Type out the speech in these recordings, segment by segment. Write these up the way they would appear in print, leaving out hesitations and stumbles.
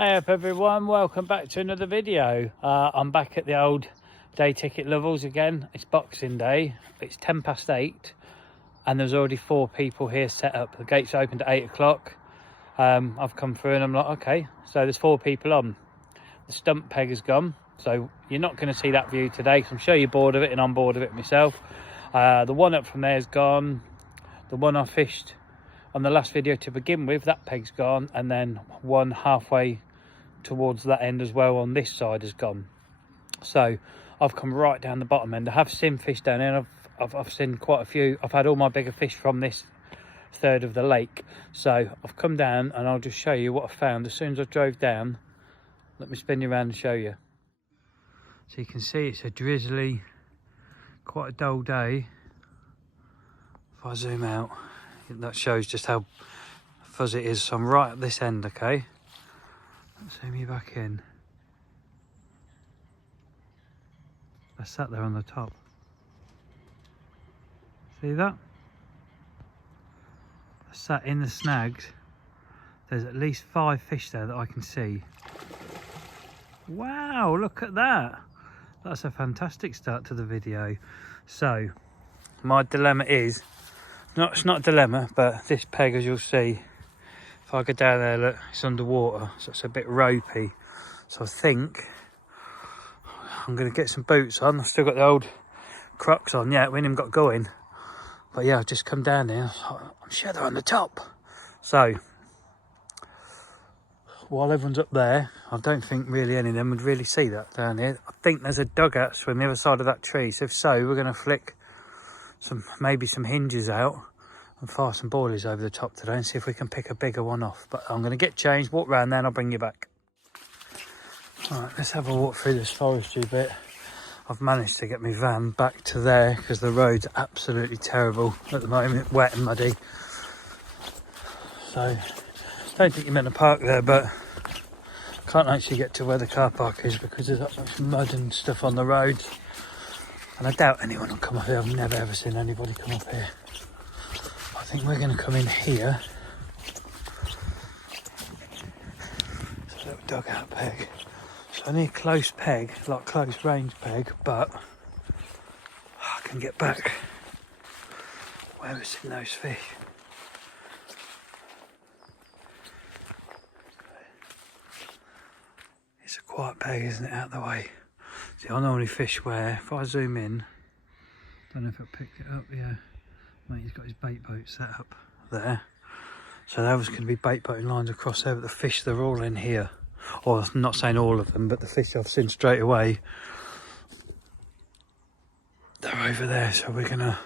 Hey up everyone, welcome back to another video. I'm back at the old day ticket Lovells again. It's Boxing Day, it's 8:10 and there's already 4 people here set up. The gates opened at 8 o'clock. I've come through and I'm like, okay, so there's 4 people on. The stump peg has gone, so you're not going to see that view today because I'm sure you're bored of it and I'm bored of it myself. The one up from there is gone. The one I fished on the last video to begin with, that peg's gone, and then one halfway towards that end as well on this side has gone. So I've come right down the bottom end. I have seen fish down here, and I've seen quite a few. I've had all my bigger fish from this third of the lake, so I've come down and I'll just show you what I found as soon as I drove down. Let me spin you around and show you. So you can see it's a drizzly, quite a dull day. If I zoom out, that shows just how fuzzy it is. So I'm right at this end, okay? Let's zoom you back in. I sat there on the top. See that? I sat in the snags. There's at least 5 fish there that I can see. Wow, look at that. That's a fantastic start to the video. So, my dilemma is, it's not a dilemma, but this peg, as you'll see, if I go down there, look, it's underwater, so it's a bit ropey. So I think I'm going to get some boots on. I've still got the old Crocs on, yeah, we ain't even got going. But yeah, I've just come down here. I'm sure they're on the top. So, while everyone's up there, I don't think really any of them would really see that down here. I think there's a dugout on the other side of that tree. So if so, we're going to flick maybe some hinges out and fire some boilies over the top today and see if we can pick a bigger one off. But I'm going to get changed, walk round there, and I'll bring you back. All right, let's have a walk through this forestry bit. I've managed to get my van back to there because the road's absolutely terrible at the moment, wet and muddy. So, I don't think you're meant to park there, but can't actually get to where the car park is because there's that much mud and stuff on the roads. And I doubt anyone will come up here. I've never ever seen anybody come up here. I think we're going to come in here. It's a little dugout peg. So I need a close peg, like close range peg, but I can get back where we've seen those fish. It's a quiet peg, isn't it, out the way? See, I normally fish where, if I zoom in, don't know if I picked it up, yeah. Mate, he's got his bait boat set up there. So there was going to be bait boating lines across there, but the fish, they're all in here. Or I'm not saying all of them, but the fish I've seen straight away, they're over there. So we're going to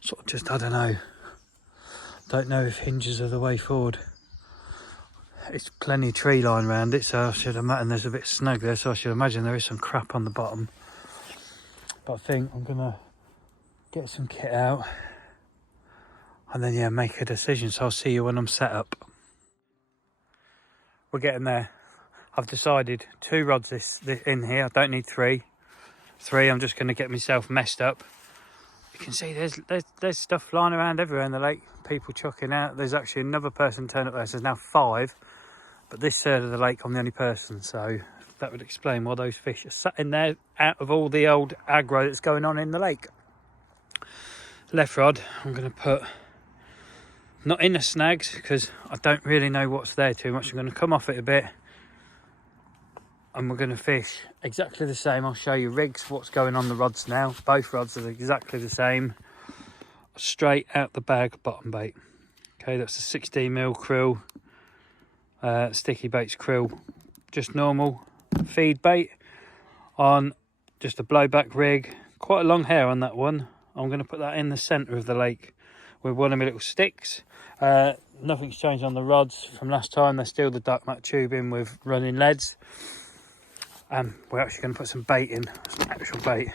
sort of just, I don't know if hinges are the way forward. It's plenty of tree line around it, so I should imagine there's a bit snug there, so I should imagine there is some crap on the bottom. But I think I'm going to get some kit out and then, yeah, make a decision. So I'll see you when I'm set up. We're getting there. I've decided 2 rods this in here. I don't need 3. 3, I'm just going to get myself messed up. You can see there's stuff flying around everywhere in the lake. People chucking out. There's actually another person turned up there. So there's now 5. But this third of the lake, I'm the only person. So that would explain why those fish are sat in there out of all the old aggro that's going on in the lake. Left rod, I'm going to put not in the snags because I don't really know what's there too much. I'm going to come off it a bit and we're going to fish exactly the same. I'll show you rigs, what's going on the rods now. Both rods are exactly the same. Straight out the bag bottom bait. Okay, that's a 16mm krill, sticky baits krill, just normal feed bait on just a blowback rig. Quite a long hair on that one. I'm going to put that in the centre of the lake with one of my little sticks. Nothing's changed on the rods from last time. They're still the duck mat tubing with running leads. We're actually going to put some bait in, some actual bait.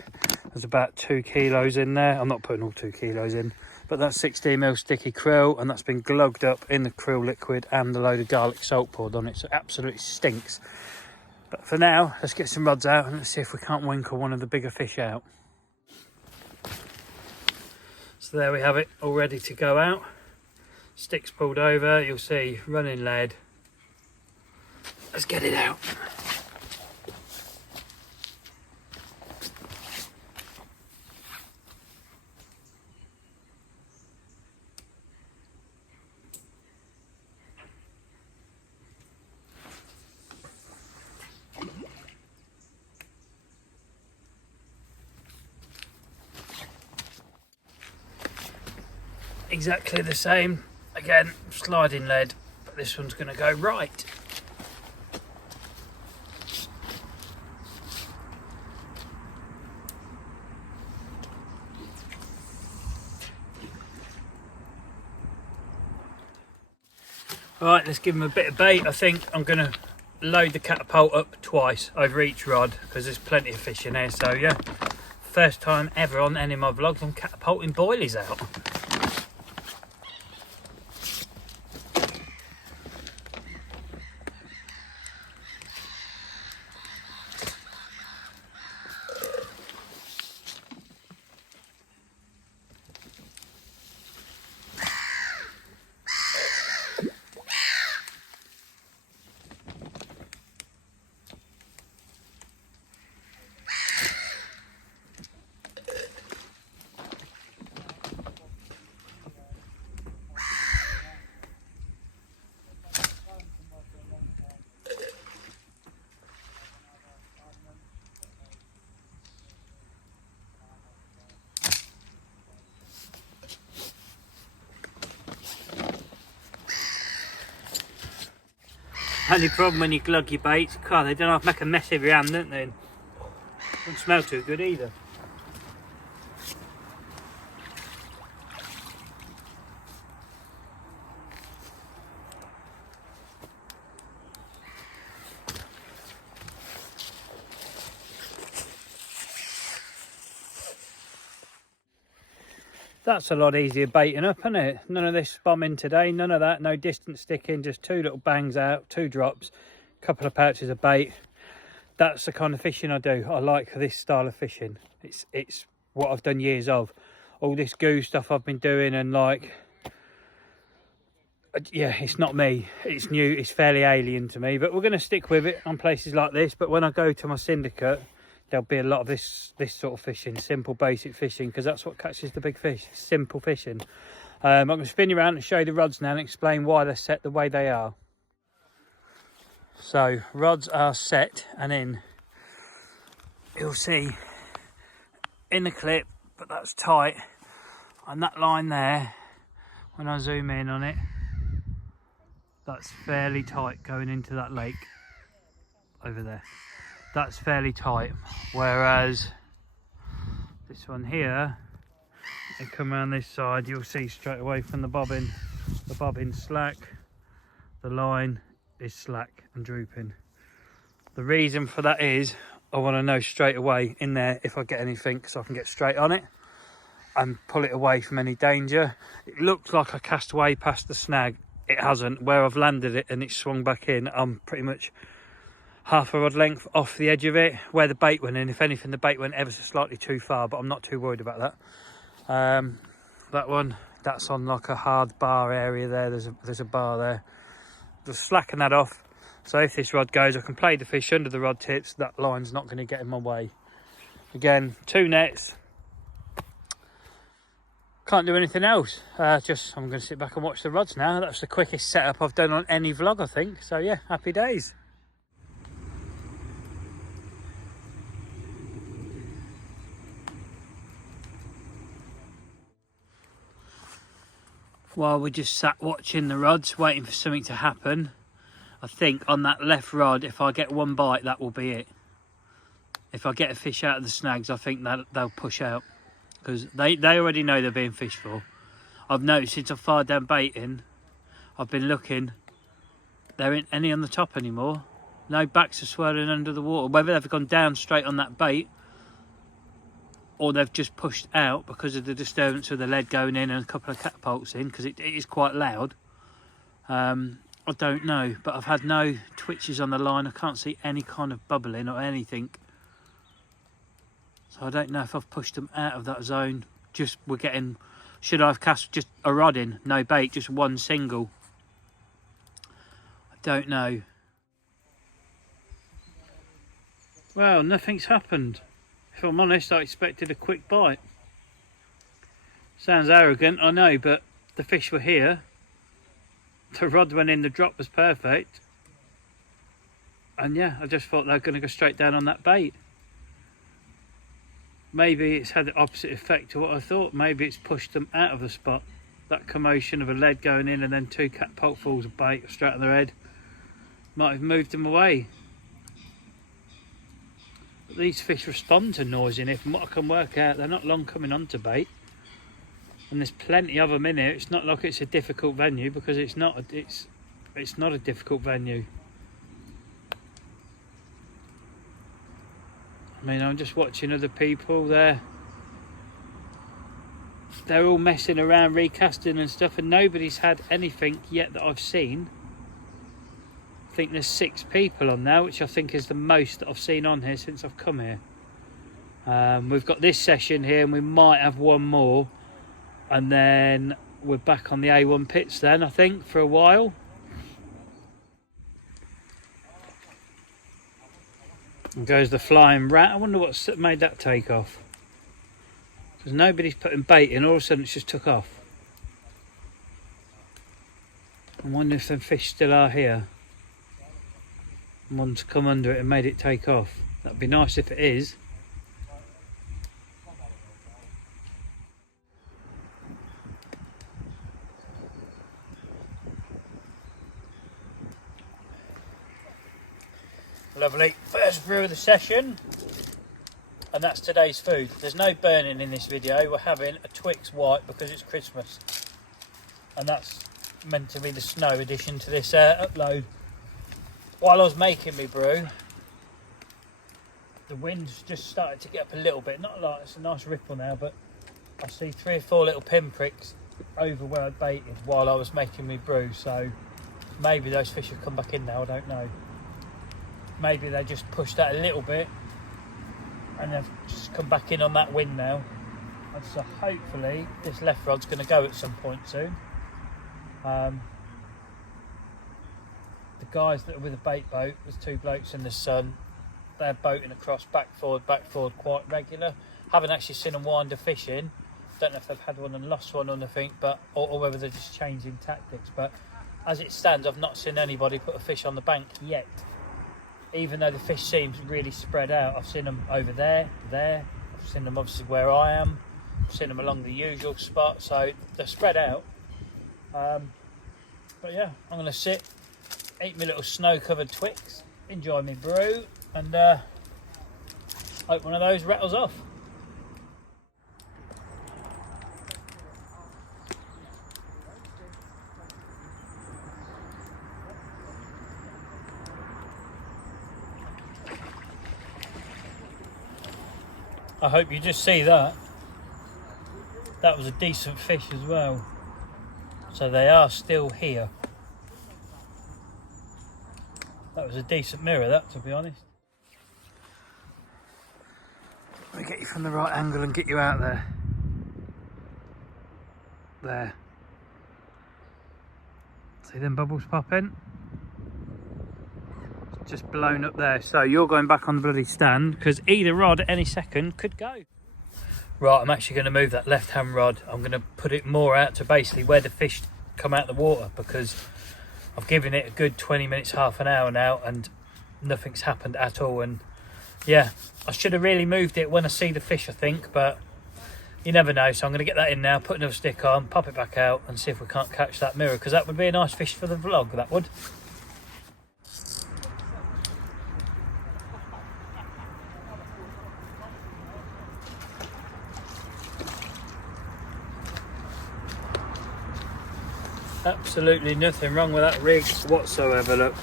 There's about 2 kilos in there. I'm not putting all 2 kilos in, but that's 16mm sticky krill, and that's been glugged up in the krill liquid and a load of garlic salt poured on it, so it absolutely stinks. But for now, let's get some rods out and let's see if we can't winkle one of the bigger fish out. So there we have it, all ready to go out. Sticks pulled over, you'll see running lead, Let's get it out. Exactly the same, again, sliding lead, but this one's going to go right. Right, let's give him a bit of bait. I think I'm going to load the catapult up twice over each rod because there's plenty of fish in here. So yeah, first time ever on any of my vlogs I'm catapulting boilies out. Only problem when you glug your baits, God, they don't have to make a mess of your hand, don't they? Don't smell too good either. That's a lot easier baiting up, isn't it? None of this bombing today, none of that, no distance sticking, just 2 little bangs out, 2 drops, a couple of pouches of bait. That's the kind of fishing I do. I like this style of fishing. It's what I've done years of. All this goo stuff I've been doing and like, yeah, it's not me. It's new, it's fairly alien to me, but we're going to stick with it on places like this. But when I go to my syndicate, there'll be a lot of this sort of fishing, simple basic fishing, because that's what catches the big fish, simple fishing. I'm going to spin you around and show you the rods now and explain why they're set the way they are. So rods are set and in, you'll see in the clip, but that's tight, and that line there, when I zoom in on it, that's fairly tight going into that lake over there. That's fairly tight, whereas this one here, you come around this side, you'll see straight away from the bobbin slack, the line is slack and drooping. The reason for that is I want to know straight away in there if I get anything, so I can get straight on it and pull it away from any danger. It looks like I cast away past the snag. It hasn't. Where I've landed it and it's swung back in, I'm pretty much half a rod length off the edge of it where the bait went in. If anything, the bait went ever so slightly too far, but I'm not too worried about that. That one, that's on like a hard bar area there. There's a bar there. Just slacken that off, so if this rod goes, I can play the fish under the rod tips. That line's not going to get in my way. Again, 2 nets, can't do anything else. I'm going to sit back and watch the rods now. That's the quickest setup I've done on any vlog, I think. So yeah, happy days. While we just sat watching the rods, waiting for something to happen, I think on that left rod, if I get one bite, that will be it. If I get a fish out of the snags, I think that they'll push out, because they already know they're being fished for. I've noticed since I've fired down baiting, I've been looking, there ain't any on the top anymore. No backs are swirling under the water. Whether they've gone down straight on that bait, or they've just pushed out because of the disturbance of the lead going in and a couple of catapults in, because it is quite loud. I don't know, but I've had no twitches on the line. I can't see any kind of bubbling or anything. So I don't know if I've pushed them out of that zone. Just we're getting, should I have cast just a rod in, no bait, just one single? I don't know. Well, nothing's happened. If I'm honest, I expected a quick bite. Sounds arrogant, I know, but the fish were here. The rod went in, the drop was perfect. And yeah, I just thought they were going to go straight down on that bait. Maybe it's had the opposite effect to what I thought. Maybe it's pushed them out of the spot. That commotion of a lead going in and then 2 catapultfuls of bait straight on their head might have moved them away. But these fish respond to noise in it. From what I can work out, they're not long coming onto bait. And there's plenty of them in here. It's not like it's a difficult venue, because it's not. It's not a difficult venue. I mean, I'm just watching other people there. They're all messing around, recasting and stuff, and nobody's had anything yet that I've seen. I think there's 6 people on now, which I think is the most that I've seen on here since I've come here. We've got this session here, and we might have one more, and then we're back on the A1 pits then, I think, for a while. And goes the flying rat. I wonder what's made that take off. Because nobody's putting bait in, all of a sudden it's just took off. I wonder if them fish still are here. And one's come under it and made it take off. That'd be nice if it is. Lovely, first brew of the session, and that's today's food. There's no burning in this video. We're having a Twix White because it's Christmas, and that's meant to be the snow addition to this upload. While I was making me brew, the wind's just started to get up a little bit, not a lot, it's a nice ripple now, but I see 3 or 4 little pinpricks over where I baited while I was making me brew, so maybe those fish have come back in now, I don't know. Maybe they just pushed that a little bit and they've just come back in on that wind now. And so hopefully this left rod's going to go at some point soon. The guys that are with the bait boat, there's 2 blokes in the sun. They're boating across back forward quite regular. Haven't actually seen them wind a fish in. Don't know if they've had one and lost one or anything, but or whether they're just changing tactics. But as it stands, I've not seen anybody put a fish on the bank yet. Even though the fish seems really spread out. I've seen them over there, I've seen them obviously where I am. I've seen them along the usual spot, so they're spread out. But yeah, I'm going to sit, eat my little snow-covered Twix, enjoy my brew, and hope one of those rattles off. I hope you just see that. That was a decent fish as well. So they are still here. That was a decent mirror, that, to be honest. Let me get you from the right angle and get you out there. There. See them bubbles popping? Just blown up there, so you're going back on the bloody stand because either rod at any second could go. Right, I'm actually going to move that left hand rod. I'm going to put it more out to basically where the fish come out of the water, because I've given it a good 20 minutes, half an hour now, and nothing's happened at all. And yeah, I should have really moved it when I see the fish, I think, but you never know. So I'm going to get that in now, put another stick on, pop it back out and see if we can't catch that mirror, because that would be a nice fish for the vlog, that would. Absolutely nothing wrong with that rig whatsoever, look.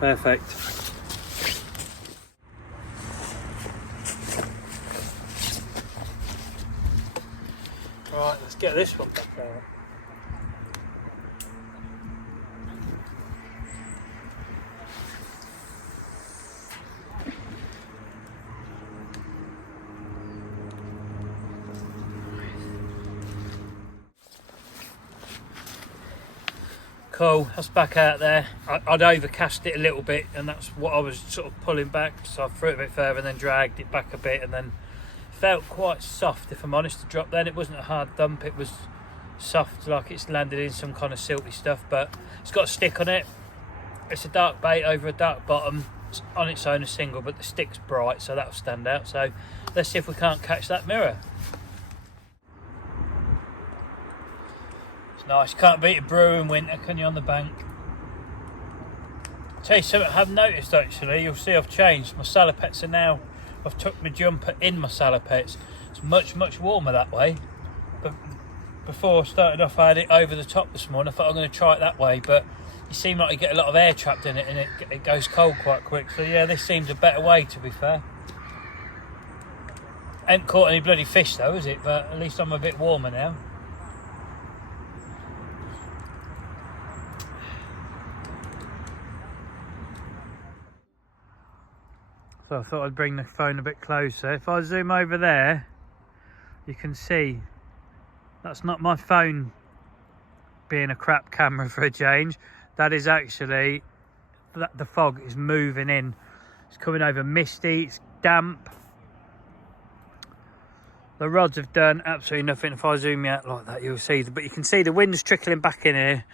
Perfect. Right, let's get this one back out. Cool, that's back out there. I'd overcast it a little bit, and that's what I was sort of pulling back, so I threw it a bit further and then dragged it back a bit, and then felt quite soft, if I'm honest, to drop then. It wasn't a hard dump, it was soft, like it's landed in some kind of silty stuff, but it's got a stick on it. It's a dark bait over a dark bottom. It's on its own a single, but the stick's bright, so that'll stand out. So let's see if we can't catch that mirror. Nice, can't beat a brew in winter, can you, on the bank? Tell you something I have noticed actually, you'll see I've changed. My salopets are now, I've tucked my jumper in my salopets. It's much warmer that way. But before I started off, I had it over the top this morning. I thought I'm going to try it that way, but you seem like you get a lot of air trapped in it and it goes cold quite quick. So yeah, this seems a better way, to be fair. Ain't caught any bloody fish though, is it? But at least I'm a bit warmer now. So I thought I'd bring the phone a bit closer. If I zoom over there, you can see that's not my phone being a crap camera for a change. That is actually, the fog is moving in. It's coming over misty, it's damp. The rods have done absolutely nothing. If I zoom out like that, you'll see, but you can see the wind's trickling back in here.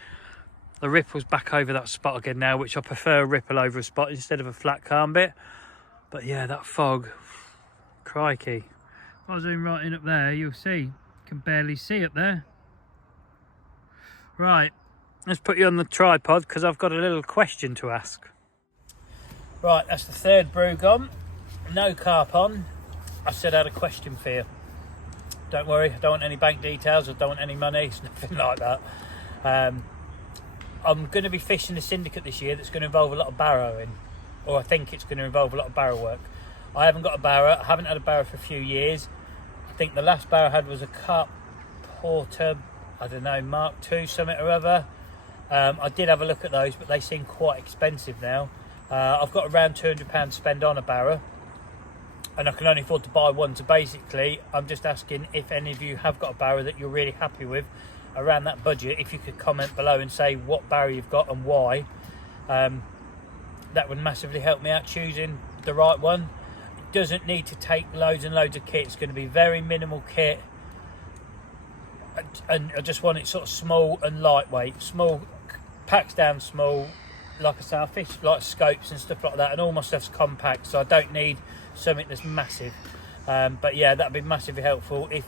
The ripple's back over that spot again now, which I prefer a ripple over a spot instead of a flat calm bit. But yeah, that fog, crikey. If I zoom right in up there, you'll see, you can barely see up there. Right, let's put you on the tripod because I've got a little question to ask. Right, that's the third brew gone. No carp on. I said I had a question for you. Don't worry, I don't want any bank details, I don't want any money, it's nothing like that. I'm going to be fishing a syndicate this year that's going to involve a lot of barrowing. Or I think it's going to involve a lot of barrow work. I haven't got a barrow. I haven't had a barrow for a few years. I think the last barrow I had was a CARP Porter, I don't know, Mark II, something or other. I did have a look at those, but they seem quite expensive now. I've got around £200 to spend on a barrow, and I can only afford to buy one. So basically, I'm just asking if any of you have got a barrow that you're really happy with around that budget. If you could comment below and say what barrow you've got and why. That would massively help me out choosing the right one. It doesn't need to take loads and loads of kit. It's going to be very minimal kit, and I just want it sort of small and lightweight. Small, packs down small. Like I say, I fish like scopes and stuff like that, and all my stuff's compact, so I don't need something that's massive. But yeah, that'd be massively helpful if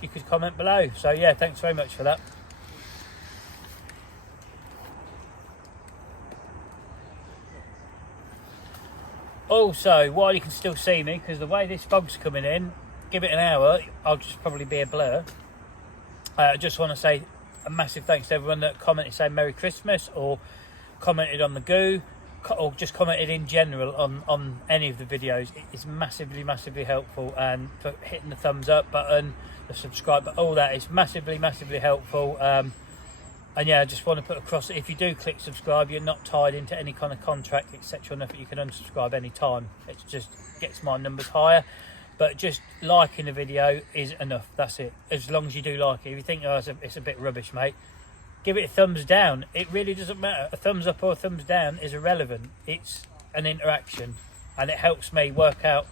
you could comment below. So yeah, thanks very much for that. Also, while you can still see me, because the way this fog's coming in, give it an hour, I'll just probably be a blur. I just want to say a massive thanks to everyone that commented saying Merry Christmas, or commented on the goo, or just commented in general on any of the videos. It's massively helpful, and for hitting the thumbs up button, the subscribe button, all that is massively helpful. And yeah, I just want to put across that if you do click subscribe, you're not tied into any kind of contract, etc. Nothing, you can unsubscribe any time. It just gets my numbers higher. But just liking the video is enough. That's it. As long as you do like it. If you think, oh, it's a bit rubbish, mate, give it a thumbs down. It really doesn't matter. A thumbs up or a thumbs down is irrelevant. It's an interaction, and it helps me work out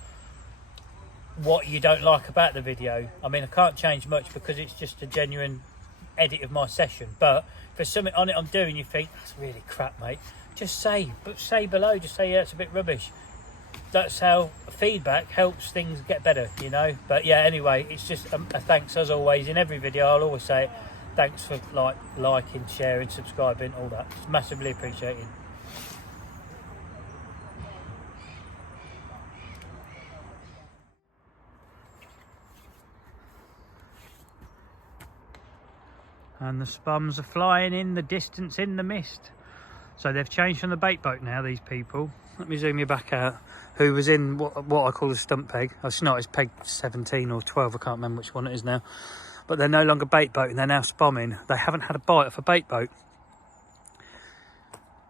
what you don't like about the video. I mean, I can't change much because it's just a genuine edit of my session, but if there's something on it I'm doing you think that's really crap, mate, just say below, just say yeah, it's a bit rubbish. That's how feedback helps things get better, you know. But yeah, anyway, it's just a thanks as always. In every video I'll always say thanks for liking, sharing, subscribing, all that. It's massively appreciated. And the spums are flying in the distance in the mist. So they've changed from the bait boat now, these people. Let me zoom you back out. Who was in what I call a stump peg. Oh, it's not, it's peg 17 or 12, I can't remember which one it is now. But they're no longer bait boat and they're now spomming. They haven't had a bite off a bait boat.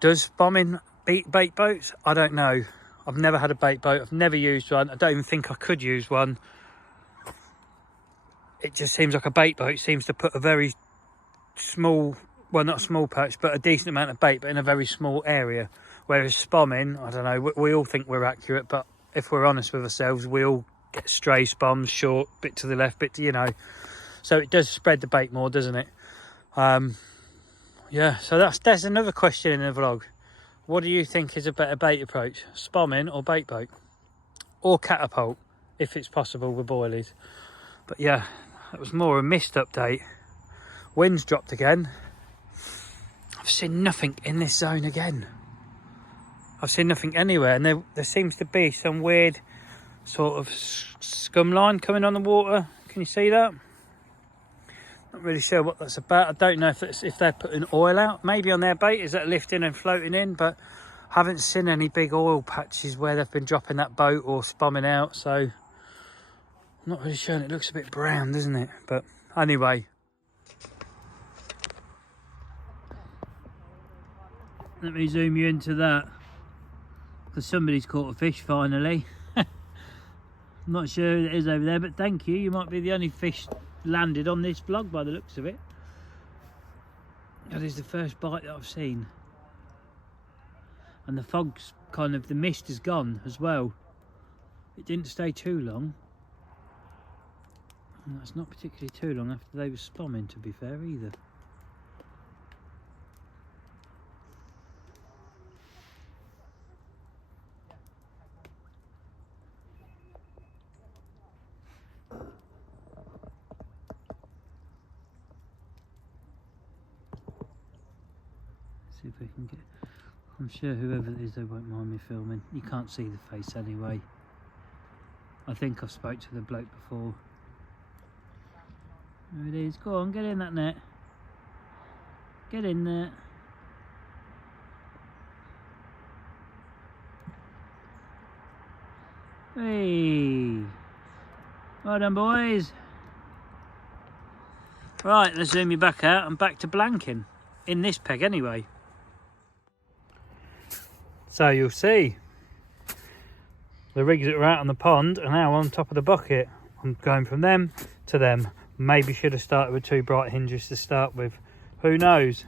Does spomming beat bait boats? I don't know. I've never had a bait boat. I've never used one. I don't even think I could use one. It just seems like a bait boat seems to put a very small well, not a small patch, but a decent amount of bait, but in a very small area. Whereas spomming, I don't know, we all think we're accurate, but if we're honest with ourselves, we all get stray spoms, short, bit to the left, bit to, you know. So it does spread the bait more, doesn't it? Yeah, so that's another question in the vlog. What do you think is a better bait approach? Spomming or bait boat? Or catapult, if it's possible with boilies. But yeah, that was more a mist update. Wind's dropped again. I've seen nothing in this zone again. I've seen nothing anywhere, and there seems to be some weird sort of scum line coming on the water. Can you see that? Not really sure what that's about. I don't know if they're putting oil out, maybe on their bait, is that lifting and floating in, but I haven't seen any big oil patches where they've been dropping that boat or spomming out, so I'm not really sure. It looks a bit brown, doesn't it? But anyway, let me zoom you into that, because somebody's caught a fish finally. I'm not sure who it is over there, but thank you. You might be the only fish landed on this vlog by the looks of it. That is the first bite that I've seen. And the fog's kind of, the mist is gone as well. It didn't stay too long. And that's not particularly too long after they were spomming, to be fair, either. See if we can get, I'm sure whoever it is, they won't mind me filming. You can't see the face anyway. I think I've spoke to the bloke before. There it is. Go on, get in that net. Get in there. Hey, well done, boys. Right, let's zoom you back out and back to blanking in this peg anyway. So you'll see the rigs that were out on the pond are now on top of the bucket. I'm going from them to them. Maybe should have started with 2 bright hinges to start with. Who knows?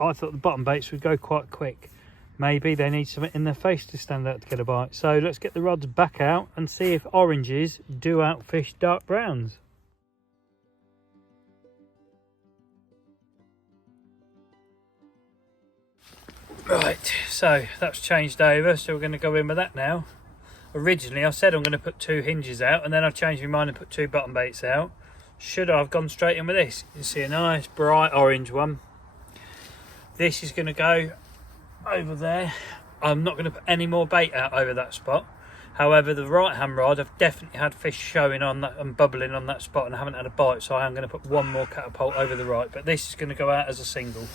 I thought the bottom baits would go quite quick. Maybe they need something in their face to stand out to get a bite. So let's get the rods back out and see if oranges do outfish dark browns. Right, so that's changed over, so we're going to go in with that now. Originally I said I'm going to put 2 hinges out, and then I've changed my mind and put 2 bottom baits out. Should I have gone straight in with this? You can see a nice bright orange one. This is going to go over there. I'm not going to put any more bait out over that spot. However, the right hand rod, I've definitely had fish showing on that and bubbling on that spot, and I haven't had a bite, so I am going to put 1 more catapult over the right, but this is going to go out as a single.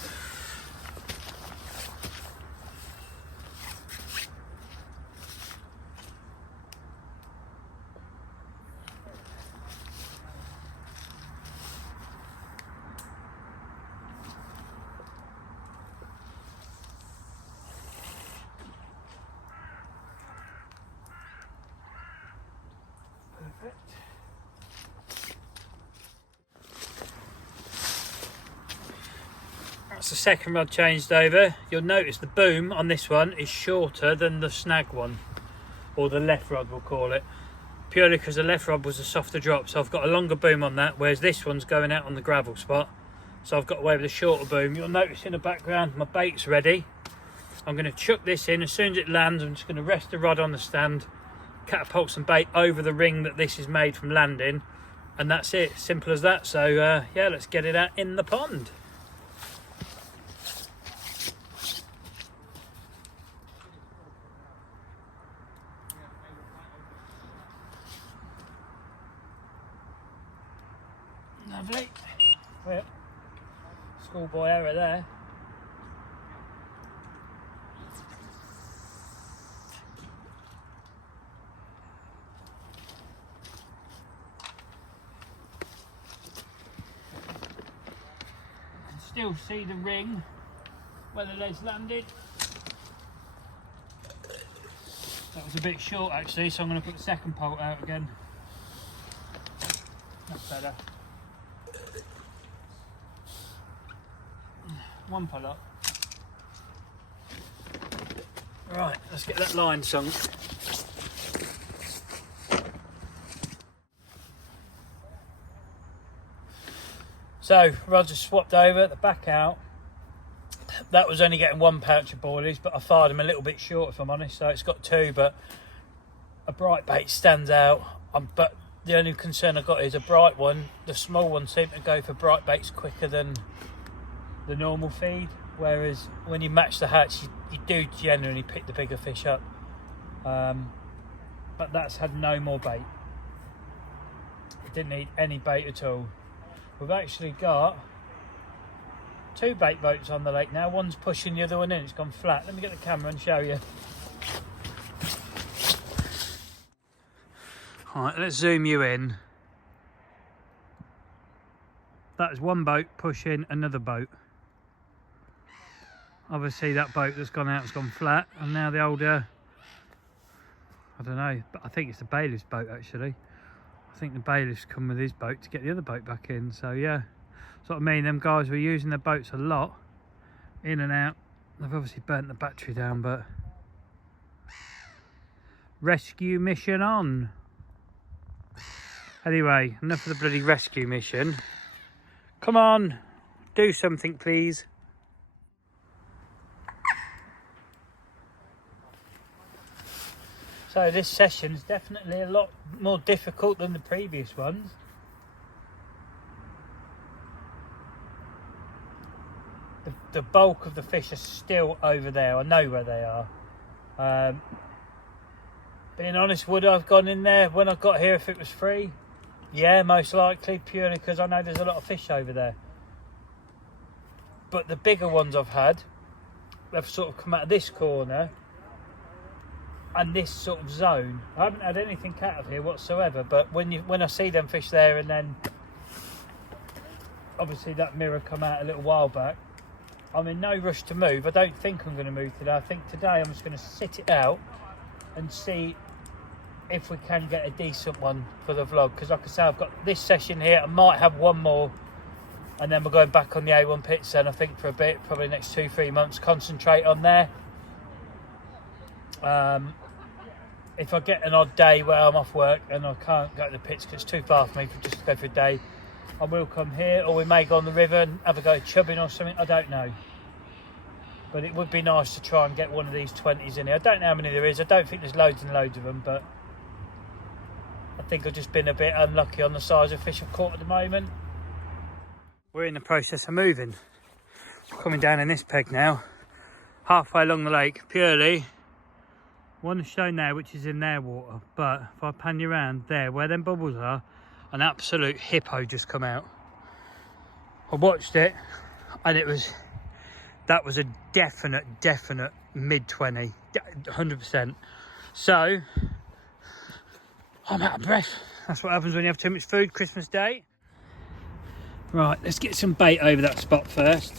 That's the second rod changed over. You'll notice the boom on this one is shorter than the snag one, or the left rod we'll call it, purely because the left rod was a softer drop, so I've got a longer boom on that, whereas this one's going out on the gravel spot, so I've got away with a shorter boom. You'll notice in the background my bait's ready. I'm going to chuck this in. As soon as it lands, I'm just going to rest the rod on the stand, catapult some bait over the ring that this is made from landing, and that's it. Simple as that. So yeah, let's get it out in the pond. Lovely. Well, schoolboy error there. Still see the ring where the lead's landed. That was a bit short actually, so I'm going to put the second pole out again. That's better. one pull up. Right, let's get that line sunk. So rods are swapped over, the back out. That was only getting 1 pouch of boilies, but I fired them a little bit short if I'm honest, so it's got 2, but a bright bait stands out. But the only concern I've got is a bright one. The small ones seem to go for bright baits quicker than the normal feed, whereas when you match the hatch, you do generally pick the bigger fish up. But that's had no more bait. It didn't need any bait at all. We've actually got 2 bait boats on the lake now. One's pushing the other one in. It's gone flat. Let me get the camera and show you. All right, let's zoom you in. That's one boat pushing another boat. Obviously that boat that's gone out has gone flat, and now the older, I don't know, but I think it's the bailiff's boat actually. I think the bailiff's come with his boat to get the other boat back in. So yeah, that's what I mean. Them guys were using their boats a lot, in and out. They've obviously burnt the battery down, but rescue mission on. Anyway, enough of the bloody rescue mission. Come on, do something please. So this session is definitely a lot more difficult than the previous ones. The bulk of the fish are still over there. I know where they are. Being honest, would I have gone in there when I got here if it was free? Yeah, most likely, purely because I know there's a lot of fish over there. But the bigger ones I've had, they've sort of come out of this corner and this sort of zone. I haven't had anything out of here whatsoever, but when I see them fish there, and then obviously that mirror come out a little while back, I'm in no rush to move. I don't think I'm going to move today. I think today I'm just going to sit it out and see if we can get a decent one for the vlog, because like I say, I've got this session here. I might have one more, and then we're going back on the A1 pits then, I think, for a bit, probably next 2-3 months, concentrate on there. If I get an odd day where I'm off work and I can't go to the pits because it's too far for me for just to go for a day, I will come here, or we may go on the river and have a go chubbing or something. I don't know, but it would be nice to try and get one of these 20s in here. I don't know how many there is. I don't think there's loads and loads of them, but I think I've just been a bit unlucky on the size of fish I've caught at the moment. We're in the process of moving. We're coming down in this peg now, halfway along the lake. Purely one is shown there, which is in their water, but if I pan you around there where them bubbles are, an absolute hippo just come out. I watched it and that was a definite mid-20, 100%. So I'm out of breath. That's what happens when you have too much food Christmas Day. Right, let's get some bait over that spot first.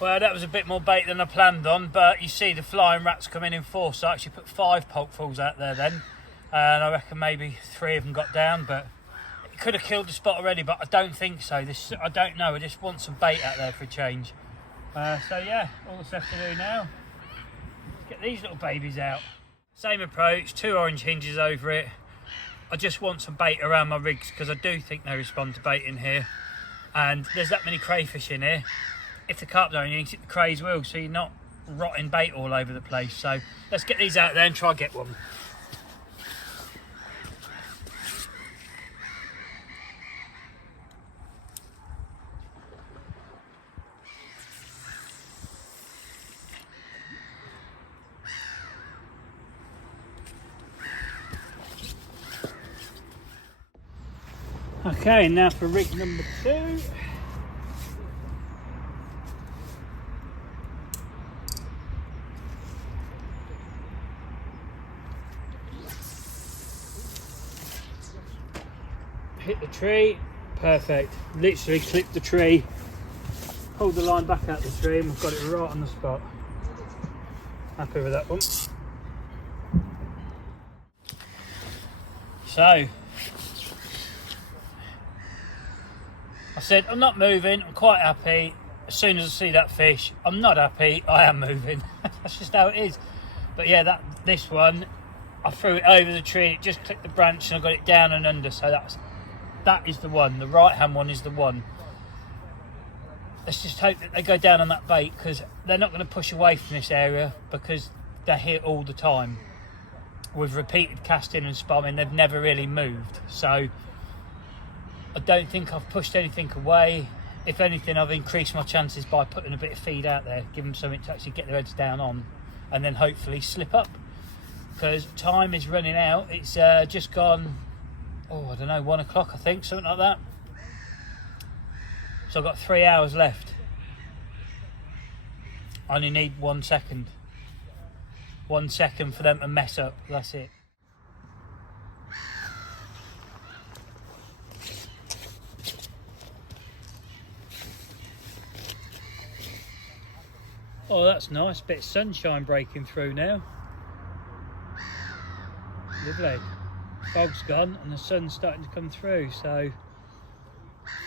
Well, that was a bit more bait than I planned on, but you see the flying rats come in force. So I actually put 5 pokefuls out there then. and I reckon maybe 3 of them got down, but it could have killed the spot already, but I don't think so. I don't know, I just want some bait out there for a change. So yeah, all that's left to do now is get these little babies out. Same approach, 2 orange hinges over it. I just want some bait around my rigs because I do think they respond to bait in here, and there's that many crayfish in here. If the carp don't eat it, the crays will, so you're not rotting bait all over the place. So let's get these out there and try and get one. Okay, now for rig number 2. Hit the tree, perfect. Literally clipped the tree, pulled the line back out the tree, and we've got it right on the spot. Happy with that one. So, I said I'm not moving, I'm quite happy. As soon as I see that fish, I'm not happy, I am moving. That's just how it is. But yeah, this one, I threw it over the tree, it just clipped the branch and I got it down and under, so that is the one. The right hand one is the one. Let's just hope that they go down on that bait, because they're not going to push away from this area because they're here all the time. With repeated casting and spamming, they've never really moved. So I don't think I've pushed anything away. If anything, I've increased my chances by putting a bit of feed out there, give them something to actually get their heads down on, and then hopefully slip up. Because time is running out. It's just gone, oh, I don't know, 1 o'clock, I think, something like that. So I've got 3 hours left. I only need 1 second. 1 second for them to mess up, that's it. Oh, that's nice, bit of sunshine breaking through now. Lovely. Fog's gone and the sun's starting to come through, so...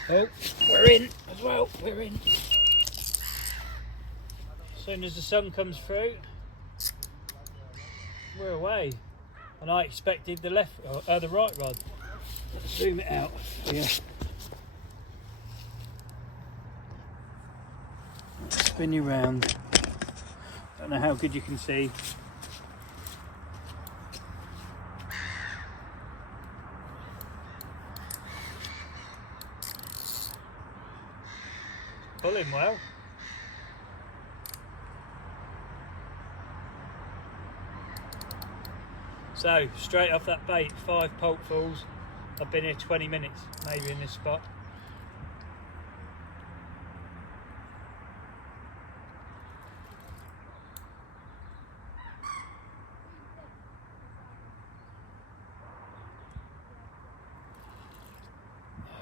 Oh, we're in as well, we're in. As soon as the sun comes through, we're away. And I expected the right rod. Let's zoom it out. Yeah. Spin you round. Don't know how good you can see. Pulling well. So, straight off that bait, 5 pokefuls. I've been here 20 minutes, maybe, in this spot.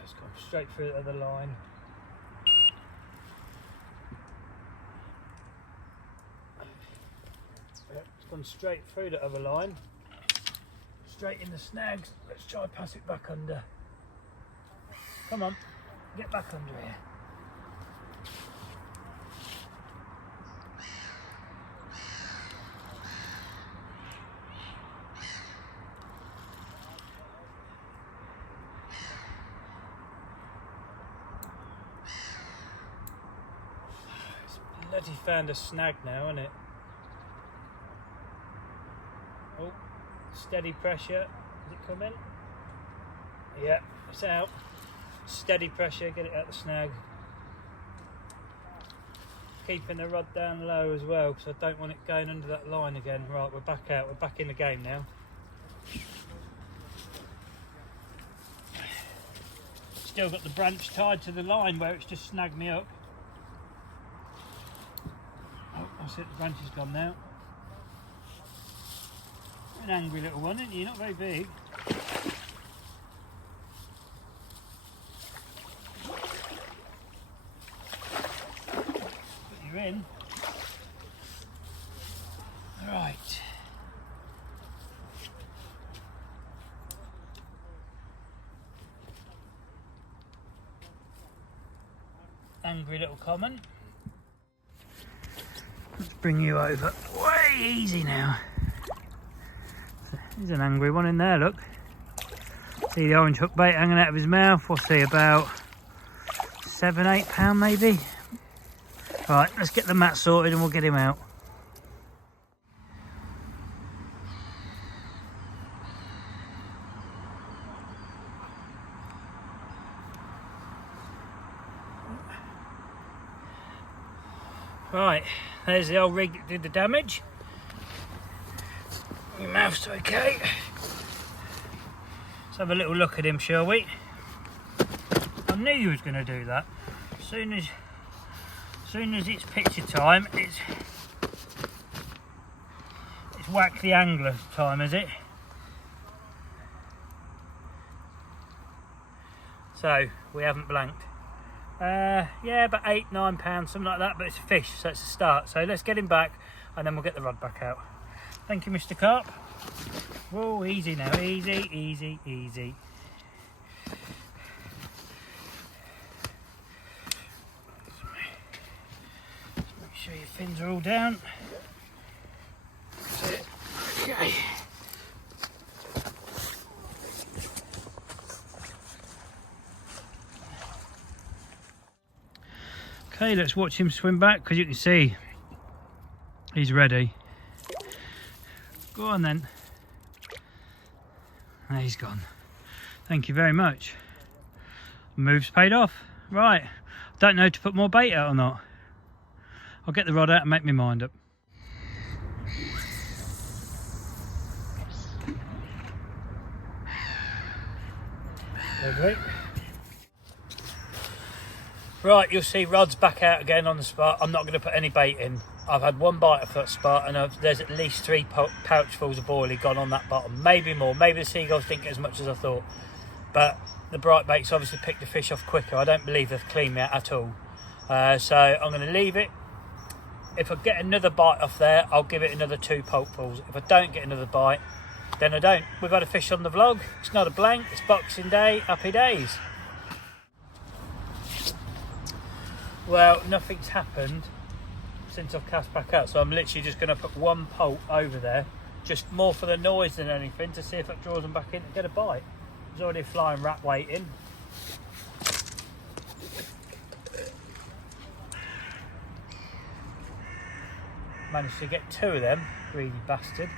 It's gone straight through the other line. It's gone straight through the other line. Straight in the snags. Let's try and pass it back under. Come on, get back under here. It's bloody found a snag now, isn't it? Oh. Steady pressure. Is it coming? Yeah, it's out. Steady pressure, get it out the snag. Keeping the rod down low as well, because I don't want it going under that line again. Right, we're back out, we're back in the game now. Still got the branch tied to the line where it's just snagged me up. Oh, that's it, the branch is gone now. An angry little one, isn't you? Not very big. But you're in. Right. angry little comment. Let's bring you over. Way easy now. There's an angry one in there, look. See the orange hook bait hanging out of his mouth. What's he, about £7–8 maybe? Right, let's get the mat sorted and we'll get him out. Right, there's the old rig that did the damage. Your mouth's okay. Let's have a little look at him, shall we? I knew you was going to do that. As soon as it's picture time, it's whack the angler time, is it? So we haven't blanked. Yeah, about £8–9, something like that, but it's a fish, so it's a start. So let's get him back and then we'll get the rod back out. Thank you, Mr. Carp. Whoa, easy now, easy, easy, easy. Make sure your fins are all down. That's it. Okay. Okay, let's watch him swim back, because you can see he's ready. Go on then. There he's gone. Thank you very much. Move's paid off. Right, don't know to put more bait out or not. I'll get the rod out and make my mind up. Lovely. Right, you'll see rod's back out again on the spot. I'm not going to put any bait in. I've had one bite of that spot and there's at least 3 pouchfuls of boilie gone on that bottom. Maybe more. Maybe the seagulls didn't get as much as I thought. But the bright baits obviously picked the fish off quicker. I don't believe they've cleaned me out at all. So I'm going to leave it. If I get another bite off there, I'll give it another 2 pokefuls. If I don't get another bite, then I don't. We've had a fish on the vlog. It's not a blank. It's Boxing Day. Happy days. Well, nothing's happened since I've cast back out, so I'm literally just going to put 1 poke over there, just more for the noise than anything, to see if it draws them back in to get a bite. There's already a flying rat waiting. Managed to get 2 of them, greedy bastard.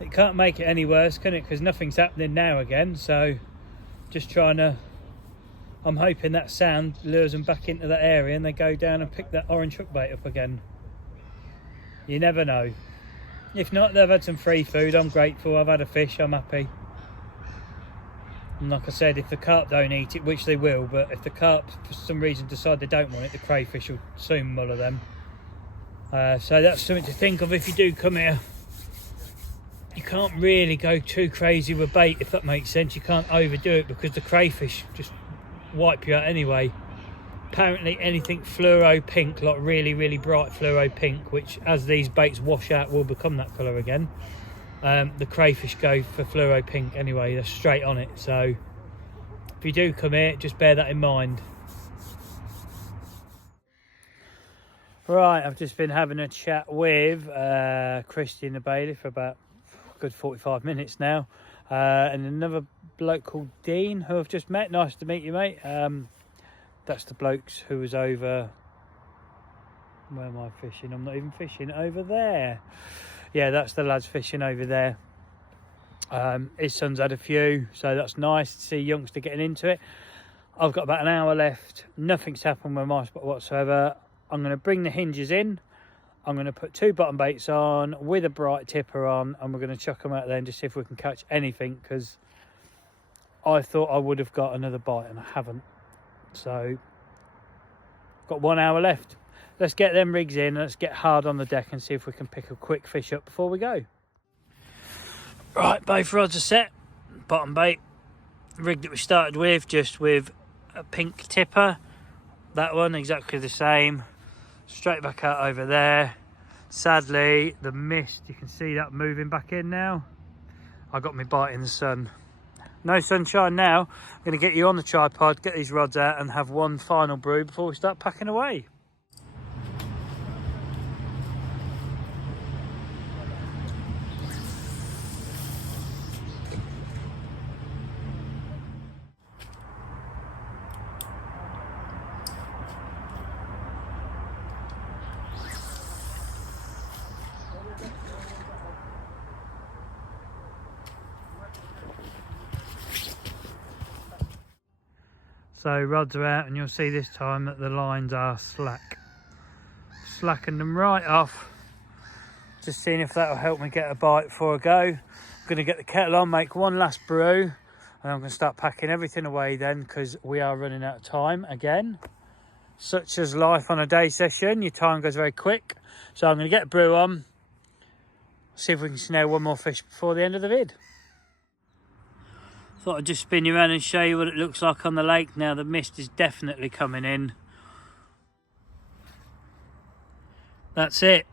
It can't make it any worse, can it? Because nothing's happening now again, so just trying to, I'm hoping that sound lures them back into that area and they go down and pick that orange hook bait up again. You never know. If not, they've had some free food. I'm grateful. I've had a fish. I'm happy. And like I said, if the carp don't eat it, which they will, but if the carp for some reason decide they don't want it, the crayfish will soon muller them. So that's something to think of if you do come here. You can't really go too crazy with bait, if that makes sense. You can't overdo it because the crayfish just wipe you out anyway. Apparently anything fluoro pink, like really, really bright fluoro pink, which as these baits wash out will become that colour again. The crayfish go for fluoro pink anyway, they're straight on it. So if you do come here, just bear that in mind. Right, I've just been having a chat with Christy in the Bailey for about a good 45 minutes now. And another bloke called Dean, who I've just met. Nice to meet you, mate. That's the blokes who was over, where am I fishing? I'm not even fishing, over there. Yeah, that's the lads fishing over there. His son's had a few, so that's nice to see youngster getting into it. I've got about an hour left. Nothing's happened with my spot whatsoever. I'm going to bring the hinges in. I'm going to put 2 bottom baits on with a bright tipper on, and we're going to chuck them out there and just see if we can catch anything, because I thought I would have got another bite and I haven't. So got 1 hour left. Let's get them rigs in, let's get hard on the deck and see if we can pick a quick fish up before we go. Right, both rods are set. Bottom bait, rig that we started with, just with a pink tipper. That one exactly the same. Straight back out over there. Sadly, the mist, you can see that moving back in now. I got my bite in the sun. No sunshine now. I'm going to get you on the tripod, get these rods out and have one final brew before we start packing away. So rods are out and you'll see this time that the lines are slack. Slackened them right off. Just seeing if that'll help me get a bite before I go. I'm going to get the kettle on, make one last brew, and I'm going to start packing everything away then, because we are running out of time again. Such as life on a day session, your time goes very quick. So I'm going to get a brew on, see if we can snare one more fish before the end of the vid. Thought I'd just spin you around and show you what it looks like on the lake now. The mist is definitely coming in. That's it.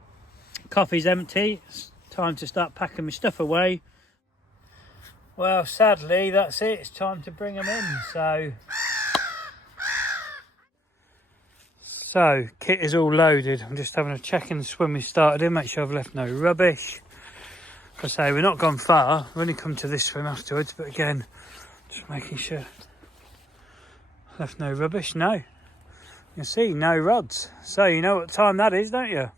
Coffee's empty. It's time to start packing my stuff away. Well, sadly, that's it. It's time to bring them in. So kit is all loaded. I'm just having a check in the swim we started in, make sure I've left no rubbish. Like I say, we're not gone far. We've only come to this swim afterwards, but again, just making sure left no rubbish. No, you can see no rods. So you know what time that is, don't you?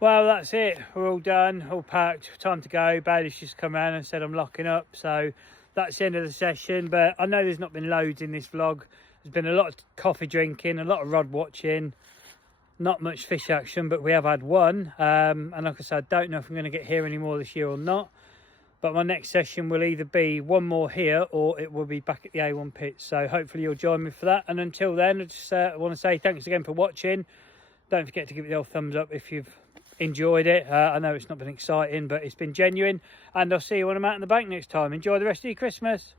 Well, that's it. We're all done, all packed. Time to go. Bailey's just come around and said I'm locking up. So that's the end of the session. But I know there's not been loads in this vlog. There's been a lot of coffee drinking, a lot of rod watching. Not much fish action, but we have had one. And like I said, I don't know if I'm going to get here anymore this year or not. But my next session will either be one more here or it will be back at the A1 pit. So hopefully you'll join me for that. And until then, I just want to say thanks again for watching. Don't forget to give it the old thumbs up if you've enjoyed it. I know it's not been exciting, but it's been genuine. And I'll see you when I'm out in the bank next time. Enjoy the rest of your Christmas.